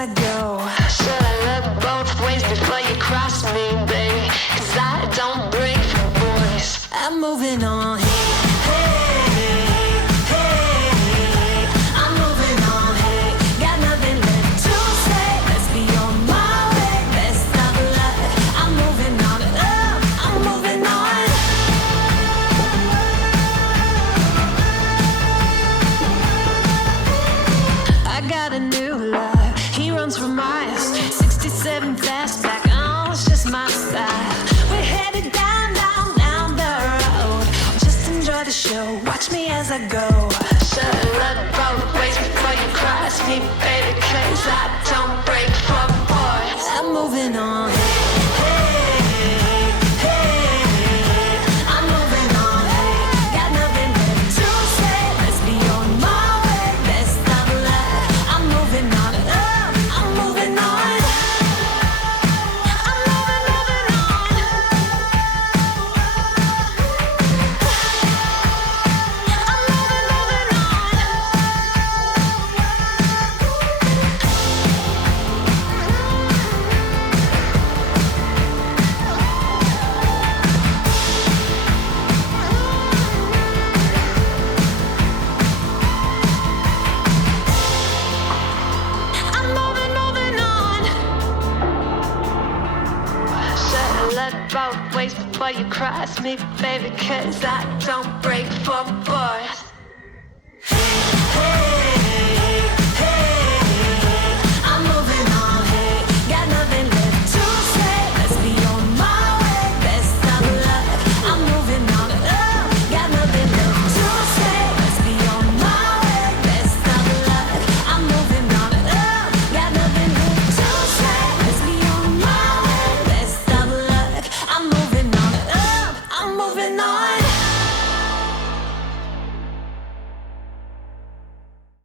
I go. Should I look both ways before you cross me, baby? 'Cause I don't break for boys. I'm moving on. Hey, hey, I'm moving on. Hey, got nothing left to say. Let's be on my way. Best of luck. I'm moving on. I'm moving on. I got a new love. He runs for miles. 67 fastback. Oh, it's just my style. We're headed down the road. Just enjoy the show. Watch me as I go. Should I look both ways before you cross me, baby? 'Cause I don't break for boys. I'm moving on. Hey, hey, I'm moving on. Hey, got nothing left to say. Let's be on my way. Best of luck. I'm moving on. I'm moving on. I'm moving on. I'm moving on. I'm moving on. Should I look both ways before you cross me, baby? 'Cause I don't break for boys. Hey,